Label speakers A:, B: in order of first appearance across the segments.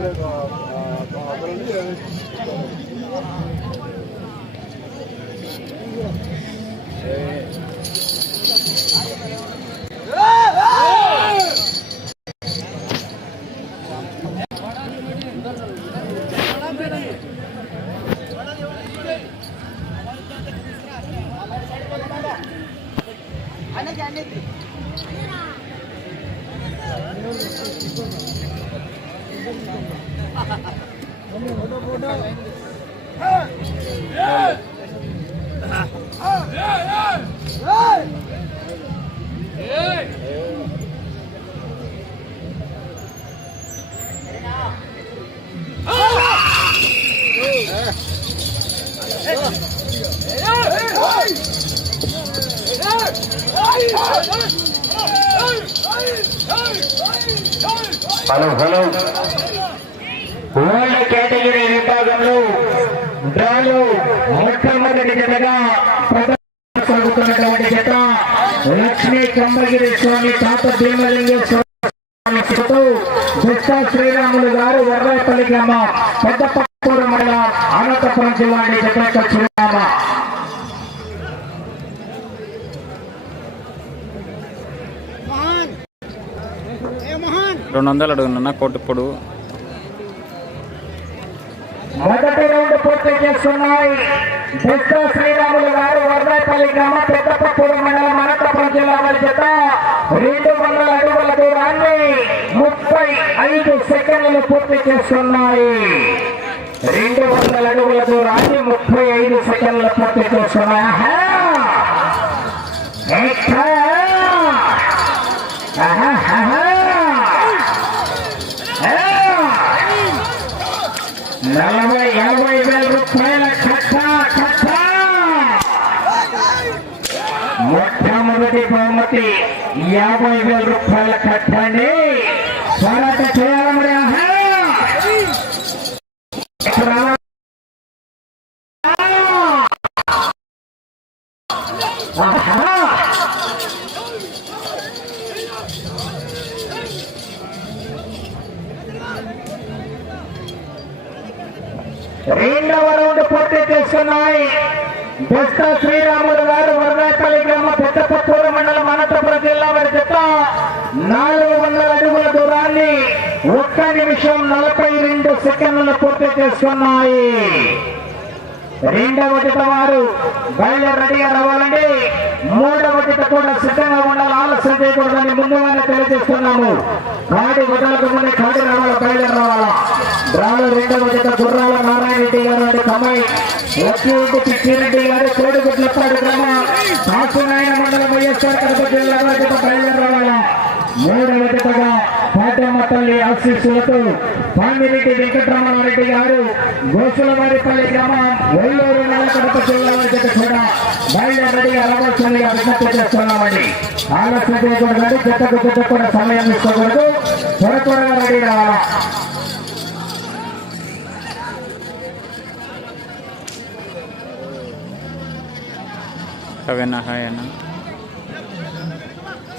A: Hello hello old category విభాగంలో డ్రాలో మొట్టమొదటి జతగా సాగుతున్నటువంటి జత లక్ష్మీ కంబగిరి తాత భీమలింగేశ్వర స్వామి శ్రీరాములు గారు వర్రాపల్లి గ్రామ పెద్ద పక్కూరు మండలం అనంతపురం జిల్లా జత
B: రెండు వందలు అడుగుతున్నా కోటిప్పుడు
A: మొదటి రౌండ్ పూర్తి చేస్తున్నాయి. శ్రీరాములు గారు వర్రాయపల్లి గ్రామ పెద్దపప్పూరు మండలం ప్రజల మధ్యత రెండు వందల అడుగుల దూరాన్ని ముప్పై ఐదు సెకండ్లు పూర్తి చేస్తున్నాయి. రెండు వందల అడుగుల దూరాన్ని ముప్పై ఐదు సెకండ్లు పూర్తి చేస్తున్నాయి. నలభై ఎనభై వేల రూపాయల కట్ట కట్ట మొట్టమొదటి బహుమతి. యాభై వేల రూపాయలు కట్టండి పోరాట చేయాలి రెండవ రౌండ్ పూర్తి చేస్తున్నాయి బెస్త శ్రీరాములు గారు వరదాపల్లి గ్రామ పెద్దపత్తూరు మండలం అనంతపురం జిల్లా వారి చేత నాలుగు వందల అడుగుల దూరాన్ని ఒక్క నిమిషం నలభై రెండు సెకండ్లు పూర్తి చేసుకున్నాయి. రెండవ జత వారు బయలు రెడీ రావాలండి. మూడవ జత కూడా సిద్ధంగా ఉండాలి. ఆలస్యం చేయకూడదని ముందుగానే తెలియజేస్తున్నాము. కాడి వదలకు ముందు కాడి రావాలి బయలు రావాలా? డ్రాలో రెండవ జత గుర్రాల నారాయణ రెడ్డి గారు అంటే కమ్మాయి లక్ష్మీరెడ్డి పిచ్చిరెడ్డి గారు కోడిగుడ్లపాడు గ్రామ. కాసునాయన మండలం వైఎస్ఆర్ కడప జిల్లా వారి జత బయలు రావాలా మూడవ జతగా పాటమ్మ ఆశీస్సులతో పాండిరెడ్డి వెంకటరామారెడ్డి గారు గోసులవారిపల్లి గ్రామం ఒల్లూరు నల్లకడప జిల్లా జత కూడా బయలుదేరడిగా రావాల్సిందిగా విజ్ఞప్తి చేస్తున్నామండి ఆలస్యం చేయకూడదు జతకు జత కూడా సమయం ఇవ్వకూడదు. త్వర త్వరగా రెడీ రావాలా?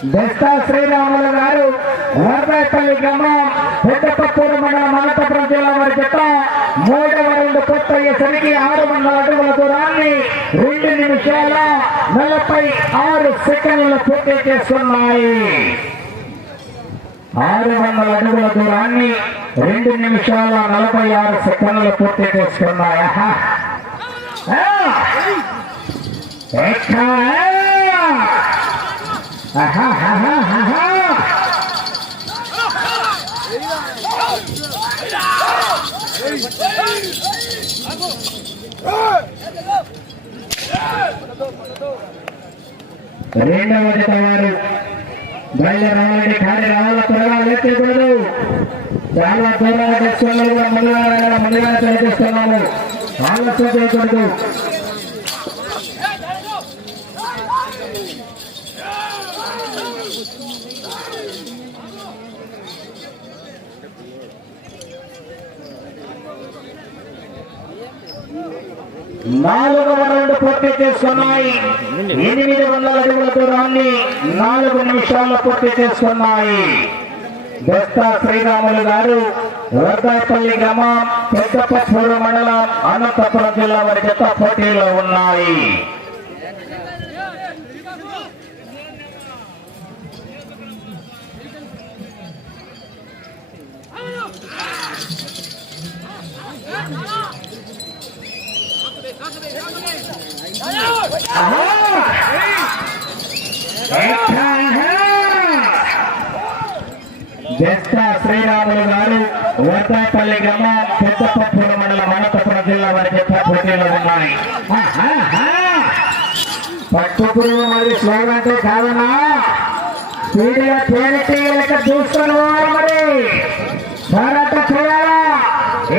A: దస్తా శ్రీరాములు గారు వర్రాపల్లి గ్రామం పెద్దపత్తూరు మండలం అనంతపురం జిల్లా వారి చెత్త మూడవ రెండు పూర్తయ్యేసరికి ఆరు వందల అడుగుల దూరాన్ని రెండు నిమిషాల నలభై ఆరు సెకండ్లు పూర్తి చేస్తున్నాయి. ఆరు వందల అడుగుల దూరాన్ని రెండు నిమిషాల నలభై ఆరు సెకండ్లు పూర్తి చేస్తున్నాయి ఆహా. ఆ! ఎక్కడ? ఆహా, ఆహా, ఆహా. రెండవ జత వారు బయలుదేరాలంటే కానీ రావాల త్వరగా లేచేయకూడదు చాలా దూరంగా తెచ్చుకోవాలి కూడా ముందుగా వెళ్ళాలి, ముందుగా తెలియజేస్తున్నాము ఆలస్యం చేయకూడదు. నాలుగవ రౌండ్ పూర్తి చేసుకున్నాయి ఎనిమిది వందల అడుగుల దూరాన్ని నాలుగు నిమిషాల్లో పూర్తి చేసుకున్నాయి బెస్తా శ్రీరాములు గారు వర్గాపల్లి గ్రామం పెద్దపచ్చూరు మండలం అనంతపురం జిల్లా వారి జత పోటీలో ఉన్నాయి. జస్త శ్రీరాములు గారు వర్తాపల్లి గ్రామం పెద్దపప్పూరు మండలం అనంతపురం జిల్లా వారి జత పోటీలో ఉన్నాయి. ఆహాహా. మరి స్లోగంటే కాదన్నా స్పీడ్గా తేనెటీ లెక్క మరి. పోరాట చేయాలా?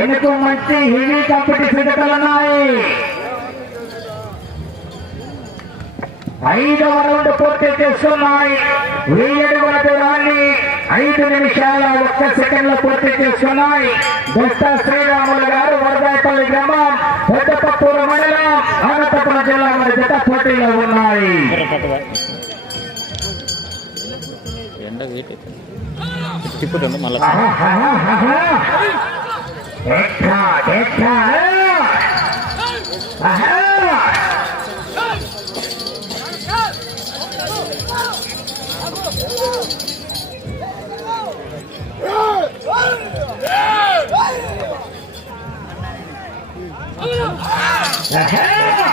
A: ఎందుకు మంచి హెవీ కాంపిటీషన్ సిద్ధతలు ఉన్నాయి. ఐదవ రౌండ్ పూర్తి చేస్తున్నాయి. వెయ్యి అడుగుల దూరాన్ని ఐదు నిమిషాల ఒక్క సెకండ్లో పూర్తి చేసుకున్నాయి దస్తా శ్రీరాములు గారు వరదాపల్లి గ్రామం పెద్దపప్పూరు మండలం అనంతపురం జిల్లా వారి జత పోటీలో ఉన్నాయి.
B: మళ్ళీ
A: ఆహాహాహా.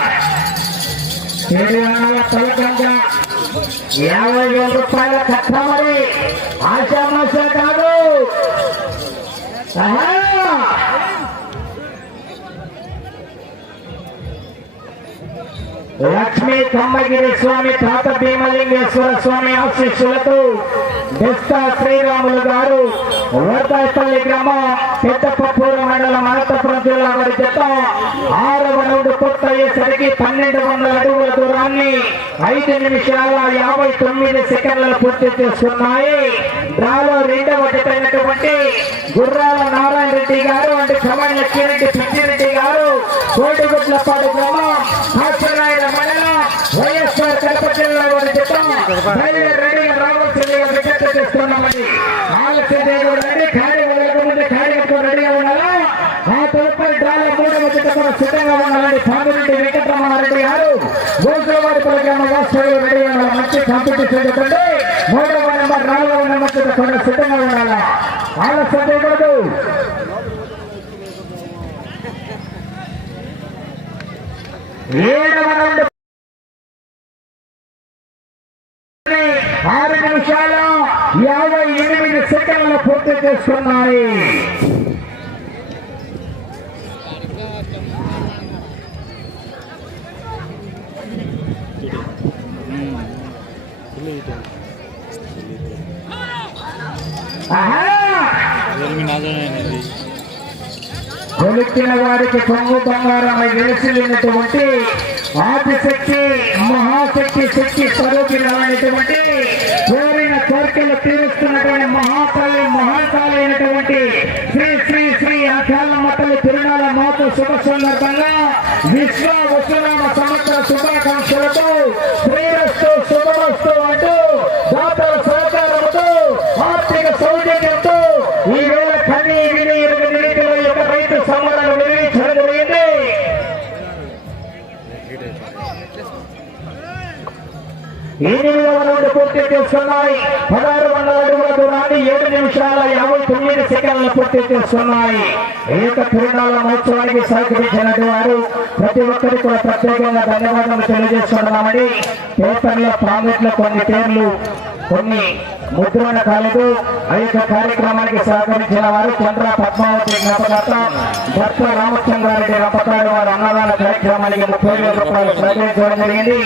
A: ఎక్కా, యాభై వేల రూపాయల కట్ట మరి ఆశామాష కాదు ఆహా! లక్ష్మీ కమ్మగిరి స్వామి తాత భీమలింగేశ్వర స్వామి ఆశీస్సులతో బెస్తా శ్రీరాములు గారు వర్దాపల్లి గ్రామం పెద్దపప్పూరు మండలం అనంతపురం జిల్లా వారి జత ఆరవ రౌండ్ పూర్తయ్యేసరికి పన్నెండు వందల అడుగుల దూరాన్ని ఐదు నిమిషాల యాభై తొమ్మిది సెకండ్లు పూర్తి చేసుకున్నాయి డ్రాలో రెండవ జత అయినటువంటి గుర్రాల నారాయణ రెడ్డి గారు అంటే కమల్ లక్ష్మిరెడ్డి పిచ్చిరెడ్డి గారు కోటిగుడ్లపాడు గ్రామం కాచినాయుడు మండలం వైఎస్ఆర్ కడప జిల్లా వారి చిత్రం బయలుదేరి రెడీగా విజ్ఞప్తి చేస్తున్నామని ఆలస్యం చేయకూడదండి. ఖాళీ వదలకముందే ఖాళీ కట్టుకొని రెడీగా ఉండాలా? ఆ తదుపరి డ్రాలో మూడవ జత సిద్ధంగా ఉండాలని పామిరెడ్డి వెంకటరమణారెడ్డి గారు గోకులవాడిపల్లి గ్రామ వాస్తవ్యులు రెడీగా ఉండాలి? మంచి కాంపిటీషన్ చెప్పండి మూడవ నెంబర్ నాలుగవ నెంబర్ జత సిద్ధంగా ఉండాలా? ఆలస్యం చేయకూడదు. ఏడవ రౌండ్ ఆరు నిమిషాల యాభై ఎనిమిది సెకండ్లు పూర్తి చేసుకున్నాయి. కొలిక్కిన వారికి కొంగు బంగారమై వెలిసినటువంటి ఆదిశక్తి మహాశక్తి శక్తి స్వరూపిణమైనటువంటి కోరిన కోరికలు తీరుస్తున్నటువంటి మహాకాలి మహాకాలి అయినటువంటి శ్రీ శ్రీ శ్రీ అఖాల మతలు తిరునాల మాత శుభ సందర్భంగా విశ్వ వసునామ సమగ్ర శుభాకాంక్షలతో ఎనిమిదవ రౌండ్ పూర్తి చేస్తున్నాయి. పదహారు వందల అడుగుల దూరాన్ని ఏడు నిమిషాల యాభై తొమ్మిది సెకండ్లు పూర్తి చేస్తున్నాయి. ఏక తిరుణాల మహోత్సవానికి సహకరించినటువంటి వారు ప్రతి ఒక్కరికి కూడా ప్రత్యేకంగా ధన్యవాదాలు తెలియజేస్తున్నామని పేపర్ల ప్రాంగట్లో కొన్ని పేర్లు కొన్ని ముద్రణ కాలేదు. ఆ యొక్క కార్యక్రమానికి సహకరించిన వారు చంద్ర పద్మావతి జ్ఞాపకత భర్త రామచంద్రారెడ్డి రంపకాడు వారి అన్నదాన కార్యక్రమానికి ముప్పై వేల రూపాయలు సహకరించడం జరిగింది.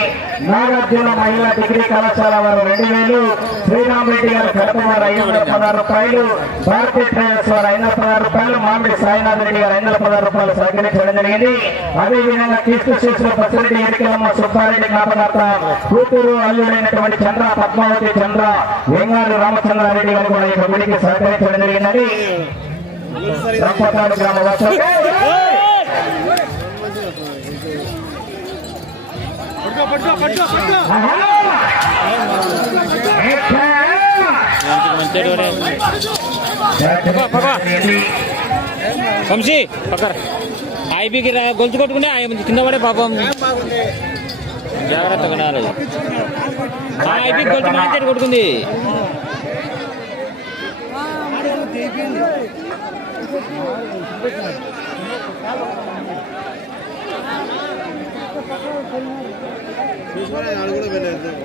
A: నాగార్జున మహిళా డిగ్రీ కళాశాల వారు రెండు వేలు శ్రీరామరెడ్డి గారు కడప వారు ఐదు వందల పదహారు రూపాయలు భారతీయ ట్రైన్స్ వారు ఐదు వందల పదహారు రూపాయలు మామిడి సాయినాథ్ రెడ్డి గారు ఐదు వందల పదహారు రూపాయలు సహకరించడం జరిగింది. అదేవిధంగా క్రీస్తు శిశుల ప్రసిద్ధి ఎన్నికలమ్మ సుబ్బారెడ్డి జ్ఞాపకత కూతురు అల్లుడైనటువంటి చంద్ర పద్మావతి చంద్ర వెంగారు రామచంద్రారెడ్డి గారు కూడా గుడికి సహకరించడం జరిగిందని రంపతాడు గ్రామ వాసులు.
B: వంశీ పక్కన ఐబీకి గొలుసు కొట్టుకుంటే ఆయన కింద పడే పాపం. జాగ్రత్తగా ఐబీకి గొలుసు మంచి కొట్టుకుంది.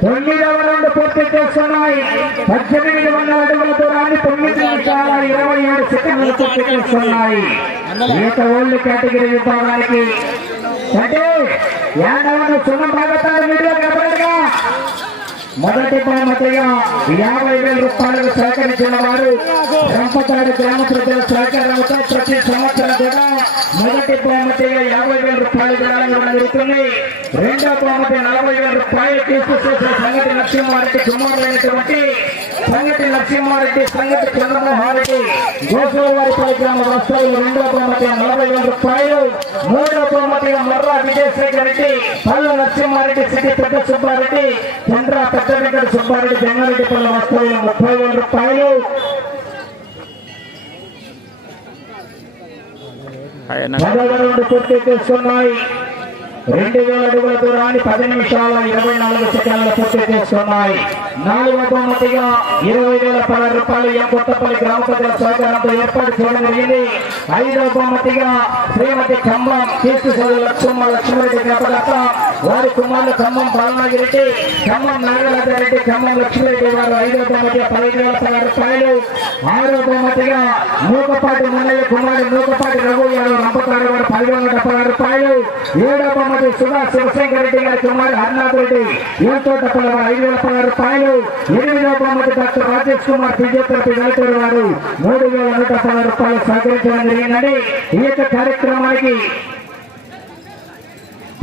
A: తొమ్మిదవ రౌండ్ పూర్తి చేస్తున్నాయి. పద్దెనిమిది వందల అడుగుల దూరాన్ని తొమ్మిది నిమిషాల ఇరవై ఏడు సెకండ్లు పూర్తి చేస్తున్నాయి. ఈత ఓల్డ్ కేటగిరీ విభాగానికి. అంటే యాదవను సుమన్ భాగతాలు మీడియా కనపడగా. మొదటి బహుమతిగా యాభై వేల రూపాయలు సేకరించిన వారు రంపతాడు గ్రామ ప్రజల సహకారంతో ప్రతి సంవత్సరం కూడా మొదటి బహుమతిగా యాభై వేల రూపాయలు విరాళం ఇవ్వడం జరుగుతుంది. రెండో బహుమతి నలభై వేల రూపాయలు తీసుకొచ్చేసిన సంగతి లక్ష్యం వారికి సుమారు అయినటువంటి సంగతి నరసింహారెడ్డి సంగతి చంద్రమోహన్రెడ్డి రెడ్డి పరిగ్రామ గ్రామ వస్తువులు రెండో బహుమతి నలభై వేల రూపాయలు. మూడవ బహుమతిగా మర్రా విజయశేఖర్ రెడ్డి పల్లు నరసింహారెడ్డి సిటీ పెద్ద సుబ్బారెడ్డి చంద్ర పెద్ద వెంకట సుబ్బారెడ్డి జంగారెడ్డి పల్లె వస్తువులు ముప్పై వేల రూపాయలు.
B: ఆయన
A: పూర్తి చేస్తున్నాయి రెండు వేల అడుగుల దూరాన్ని పది నిమిషాల ఇరవై నాలుగు సెకండ్ల పూర్తి చేస్తున్నాయి నాలుగవ బహుమతిగా ఇరవై వేల పదహారు రూపాయలు ఎం కొత్తపల్లి గ్రామ ప్రజల సహకారంతో ఏర్పాటు చేయడం జరిగింది. ఐదవ బహుమతిగా శ్రీమతి ఖమ్మం కీర్తి సోదరు లక్ష్మమ్మ లక్ష్మరెడ్డి జ్ఞాపకత వారి కుమారులు ఖమ్మం బాలనాగిరెడ్డి ఖమ్మం నాగరాజారెడ్డి ఖమ్మం లక్ష్మీరెడ్డి వారు ఐదవ బహుమతిగా పదిహేను వేల పదహారు రూపాయలు. ఆరో బహుమతిగా నూకపాటి మున్నయ్య కుమారుడు నూకపాటి రఘు గారు రంపతాడు వారు పదివేల నూట పదహారు రూపాయలు. ఏడో బహుమతి సుభాష్ శివశంకర్ రెడ్డి గారి కుమారుడు హరినాథ్ రెడ్డి. ఏడుతోటపల్లి ఐదు వేల పదహారు రూపాయలు. ఎనిమిదవ బహుమతి డాక్టర్ రాజేష్ కుమార్ ఫిజియోథెరపీ వెళ్తారు వారు మూడు వేల నూట పది రూపాయలు సహకరించడం జరిగిందండి. ఈ యొక్క కార్యక్రమానికి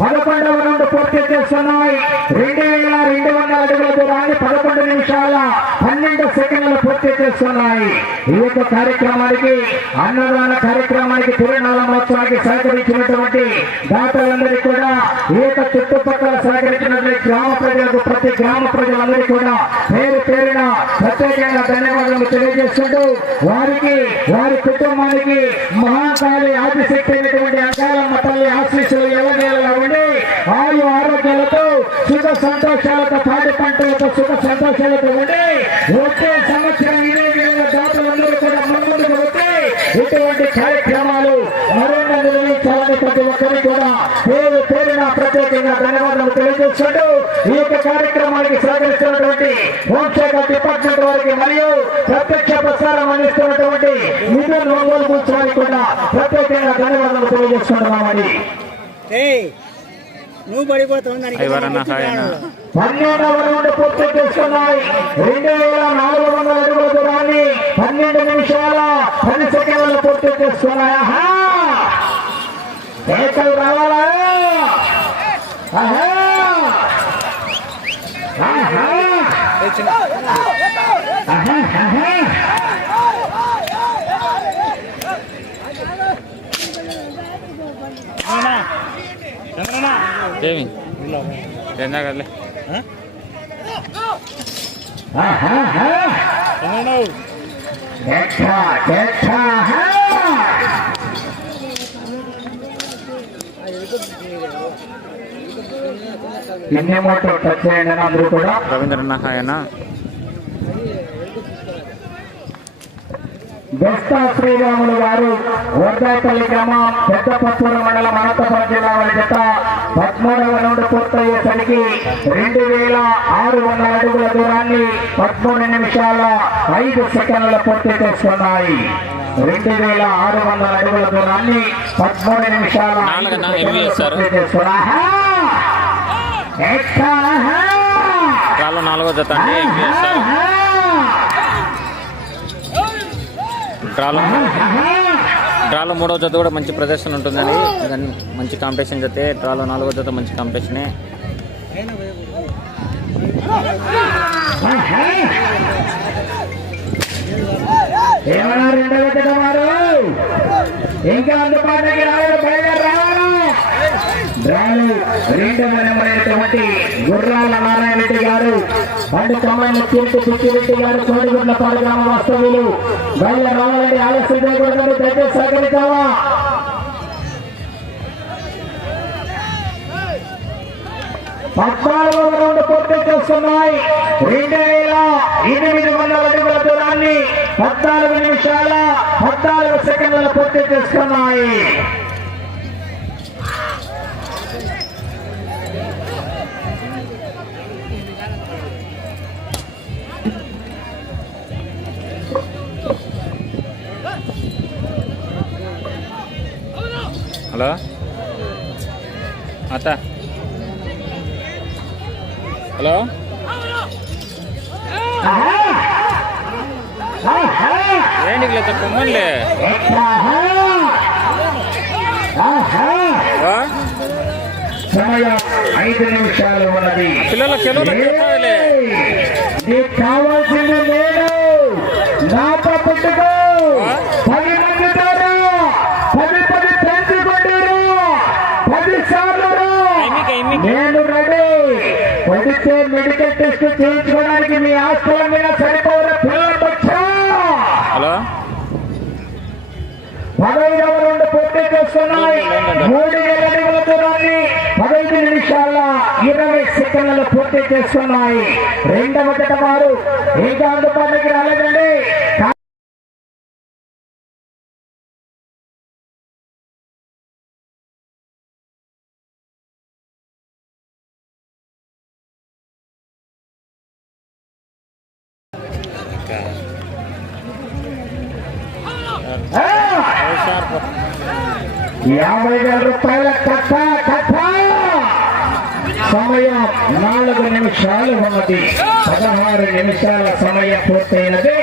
A: పదకొండవ రౌండ్ పూర్తి చేస్తున్నాయి రెండు వేల రెండు వందల అడుగుల దూరాన్ని పదకొండు నిమిషాల పన్నెండు సెకండ్లు పూర్తి చేస్తున్నాయి. ఈ యొక్క కార్యక్రమానికి అన్నదాన కార్యక్రమానికి తిరునాల మహోత్సవానికి సహకరించినటువంటి దాతలందరికీ కూడా ఈ యొక్క చుట్టుపక్కల సహకరించినటువంటి గ్రామ ప్రజలకు ప్రతి గ్రామ ప్రజలందరికీ కూడా పేరు పేరున ప్రత్యేకంగా ధన్యవాదాలు తెలియజేస్తుంటూ వారికి వారి కుటుంబానికి మహాకాళి ఆదిశక్తి అయినటువంటి అకాలమ్మ తల్లి ఆశీస్సులు ఎవరి ఆయు ఆరోగ్యాలతో సుఖ సంతోషాలతో పాటి పంటలతో సుఖ సంతోషాలతో ఉండి వచ్చే సంవత్సరం ఇదే విధంగా దాతలందరూ కూడా ముందుకు వచ్చి ఇటువంటి కార్యక్రమాలు మరెన్నో నిర్వహించాలని ప్రతి ఒక్కరికి కూడా పేరు పేరున ప్రత్యేకంగా ధన్యవాదాలు తెలియజేస్తుంటూ ఈ యొక్క కార్యక్రమానికి సహకరిస్తున్నటువంటి హోంశాఖ డిపార్ట్మెంట్ వారికి మరియు ప్రత్యక్ష ప్రసారం అందిస్తున్నటువంటి నిధులు కూడా ప్రత్యేకంగా ధన్యవాదాలు తెలియజేస్తున్నామని
C: ఏయ్. నువ్వు పడిపోతావు
A: పన్నెండవ రౌండ్ పూర్తి రెండు వేల నాలుగు వందల అడుగుల దూరాన్ని పన్నెండు నిమిషాల పది సెకండ్లు పూర్తి! కేకలు రావాలా? ఆహా! ఆహా! ఆహా, ఆహా.
B: ఏమి ఎందాకలే
A: ఆహా, ఆహా. కేక, కేక, ఆహా. ఎన్ని మూటలు టచ్ చేయండి అని అందరూ కూడా
B: రవీంద్రనాథ్
A: బెస్తా శ్రీరాములు గారు వర్దాపల్లి గ్రామం పెద్దపత్తూరు మండలం అనంతపురం జిల్లా వారి జత పదమూడవ రౌండ్ పూర్తయ్యేసరికి రెండు వేల ఆరు వందల అడుగుల దూరాన్ని పదమూడు నిమిషాల ఐదు సెకండ్ల పూర్తి చేసుకున్నాయి. రెండు వేల ఆరు వందల అడుగుల దూరాన్ని పదమూడు నిమిషాల. పూర్తి!
B: రాళ్ళు నాలుగో జత అండి. డ్రాలో డ్రాలో మూడో జత కూడా మంచి ప్రదర్శన ఉంటుందండి. దాన్ని మంచి కాంపిటీషన్ జతే డ్రాలో నాలుగో జత మంచి కాంపిటీషనే
A: ఏమన్నా రెండవ జత వారు ఇంకా అందుబాటులోకి రావాలి బయలుదేరి రావాలి రెండవ గుర్రాల గారు బండి కమ్మాయిల కీర్తి పిచ్చిరెడ్డి గారు కోడిగుడ్ల గ్రామ వాస్తవ్యులు బయలు రావాలండి ఆలస్యం చేయకూడదండి దయచేసి సహకరించావా? పద్నాలుగు రౌండ్ పూర్తి చేస్తున్నాయి. రెండు వేల ఎనిమిది వందల అడుగుల దూరాన్ని పద్నాలుగు నిమిషాల పద్నాలుగు సెకండ్ల పూర్తి చేస్తున్నాయి.
B: హలో? అత్త. హలో! ఏంటి లేదు పొమ్మలే!
A: సమయం ఐదు నిమిషాలు ఉన్నది.
B: పిల్లల చెరువులో చెప్పాలి
A: టెస్ట్ చేయించుకోవడానికి మీ హాస్టల్ మీద సరిపోయిన పిల్లలు
B: హలో?
A: పదహైదవ రెండు పూర్తి చేస్తున్నాయి. మూడు వేల అడుగుల దూరాన్ని పదహైదు నిమిషాల ఇరవై సెకండ్లు పూర్తి చేస్తున్నాయి. రెండవ జత వారు. ఇంకా అందుబాటులోకి రాలేదండి. యాభై వేల రూపాయల కథ కథ సమయం నాలుగు నిమిషాలు ఉన్నది పదహారు నిమిషాల సమయం పూర్తయినది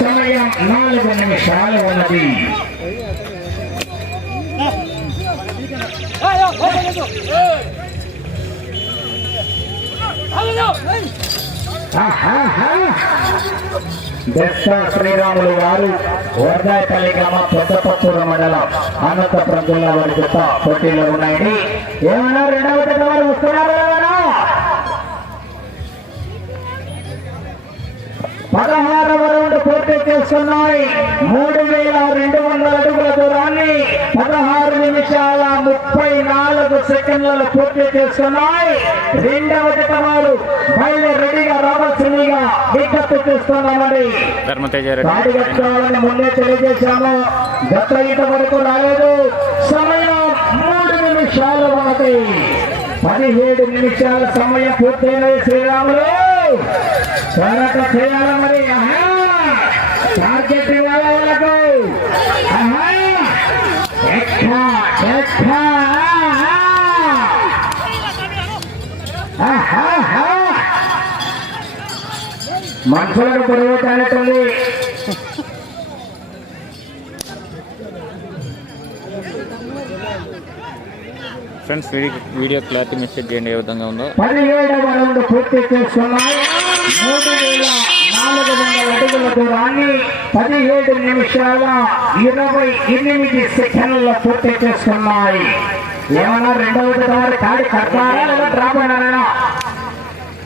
A: సమయం నాలుగు నిమిషాలు ఉన్నది ఆహాహా. దత్త శ్రీరాములు వారు వరదాయపల్లి గ్రామ పెద్దపత్తూరు మండలం అనంతపురం జిల్లా వారి జత పోటీలో ఉన్నాయండి ఏమన్నా రెండవ జత వారు వస్తున్నారు ఏమన్నా? పదహారవ రౌండ్ పూర్తి చేస్తున్నాయి మూడు వేల రెండు వందల అడుగుల దూరాన్ని పదహారు నిమిషాల ముప్పై నాలుగు సెకండ్లలో పూర్తి చేస్తున్నాయి రెండవ జత వారు బయలు రెడీగా రావాల్సిందిగా విజ్ఞప్తి చేస్తున్నామని కట్టుకోవాలని ముందే తెలియజేశాము. గత ఇంత వరకు రాలేదు. సమయం మూడు నిమిషాలు ఉన్నది పదిహేడు నిమిషాల సమయం పూర్తయినది శ్రీరాములు. చేయాలి మరి! టార్గెట్ ఇవ్వాలి వాళ్ళకు! మనుషులకు పొరుగు
B: friends video video clarity message చేయండి ఏ విధంగా ఉందో
A: పదిహేడవ రౌండ్ పూర్తి చేస్తున్నాయి మూడు వేల నాలుగు వందల అడుగుల దూరాన్ని పదిహేడు నిమిషాల ఇరవై ఎనిమిది సెకండ్ల పూర్తి చేస్తున్నాయి ఏమన్నా రెండవ వారి కాడి కట్టారా లేదా డ్రాప్ అయినారా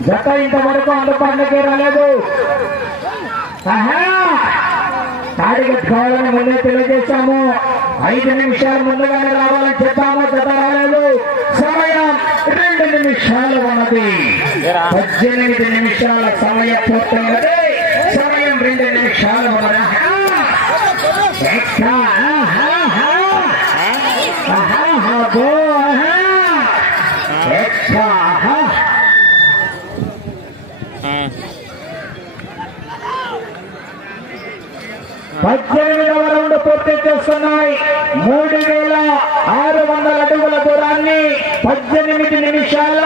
A: జత ఇంతవరకు అందుబాటులోకి రాలేదు. ఆహా! కాడి కట్టుకోవాలని ముందే తెలియజేశాము. ఐదు నిమిషాలు ముందుగానే రావాలని చెప్పాము గత రాలేదు. సమయం రెండు నిమిషాలు ఉన్నది. పద్దెనిమిది నిమిషాల సమయం పూర్తయినది సమయం రెండు నిమిషాలు పద్దెనిమిదవ రౌండ్ పూర్తి చేస్తున్నాయి మూడు వేల ఆరు వందల అడుగుల దూరాన్ని పద్దెనిమిది నిమిషాల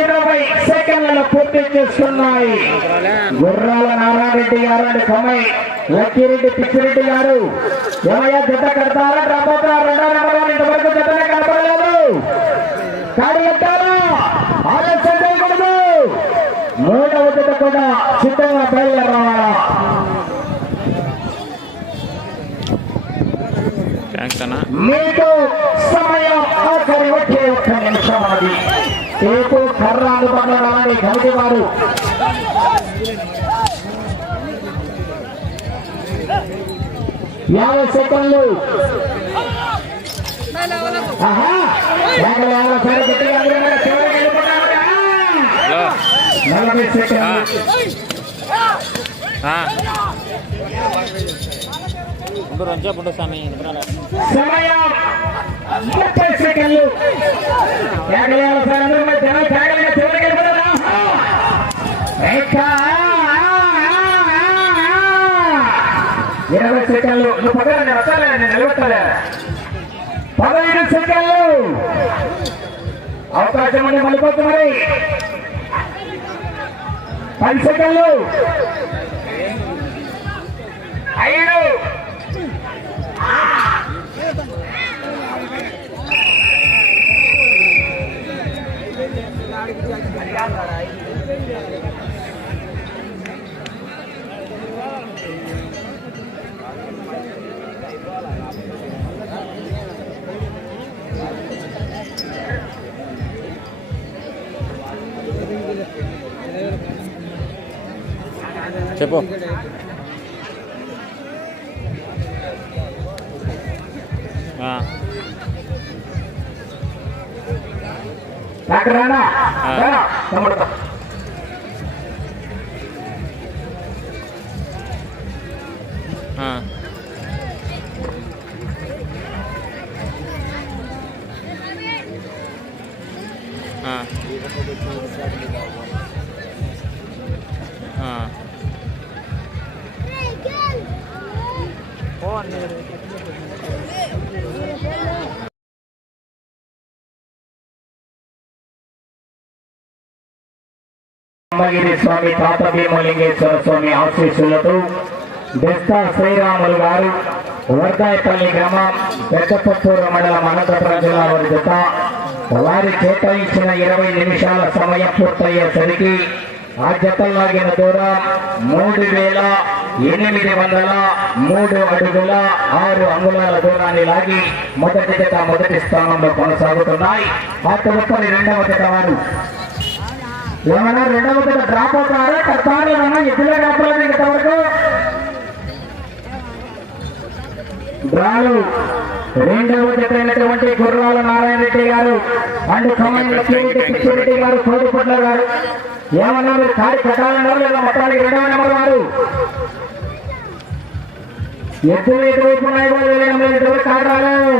A: ఇరవై సెకండ్ల పూర్తి చేస్తున్నాయి. గుర్రాల నారాయణరెడ్డి గారు అండి కమై లక్కిరెడ్డి పిచ్చిరెడ్డి గారు. ఏమయ్యా జత కడతారా? రాబోతారా? రెండో నెంబర్ ఇంతవరకు జతనే కనపడలేదు. కాడి కట్టారా ఆలస్యం చేయకూడదు మూడవ జత కూడా సిద్ధంగా బయలుదేరాలా మీకు సమయం ఆఖరి వచ్చే ఒక్క నిమిషం అది రేపు కర్ర అందుబాటులో రావాలి కనుక లాంటి వారు యాభై సెకండ్లు నలభై సెకండ్లు.
B: ఇప్పుడు రంజా పుట్టు స్వామి
A: ముప్పై సెకండ్లు. ఇరవై సెకండ్లు. నువ్వు పదహారు పదహైదు సెకండ్లు. అవకాశం ఉండి మళ్ళీపోతు పది సెకండ్లు. ఐదు kerana
B: kerana നമ്മുടെ ആ
A: అమ్మగిరి స్వామి తాత భీమలింగేశ్వర స్వామి ఆశీస్సులతో బెస్తా శ్రీరాములు గారు వర్గాయపల్లి గ్రామం పెద్దపత్తూరు మండలం అనంతపురం జిల్లా వారి జత. వారి కేటాయించిన ఇరవై నిమిషాల సమయం పూర్తయ్యేసరికి ఆ జత లాగిన దూరం మూడు వేల ఎనిమిది వందల మూడు అడుగుల ఆరు అంగుళాల దూరాన్ని లాగి మొదటి జత మొదటి స్థానంలో కొనసాగుతున్నాయి. ఆ తదుపరి రెండవ జత వారు. ఏమన్నా రెండవ జత డ్రాప్ అవుతారా కడతారు ఏమన్నా ఎద్దులే కాపాలి ఇంతవరకు? డ్రాలు. రెండవ జత అయినటువంటి గుర్రాల నారాయణ రెడ్డి గారు అండ్ కమాండ్ రెడ్డి గారు కోడిపట్ల గారు. ఏమన్నా మీరు కాడి కట్టాలన్నారు లేదా మొత్తానికి రెండవ నెంబర్ వారు? ఎద్దులు ఎటువైపు ఉన్నాయి? వాళ్ళు ఎటువైపు రాలేదు.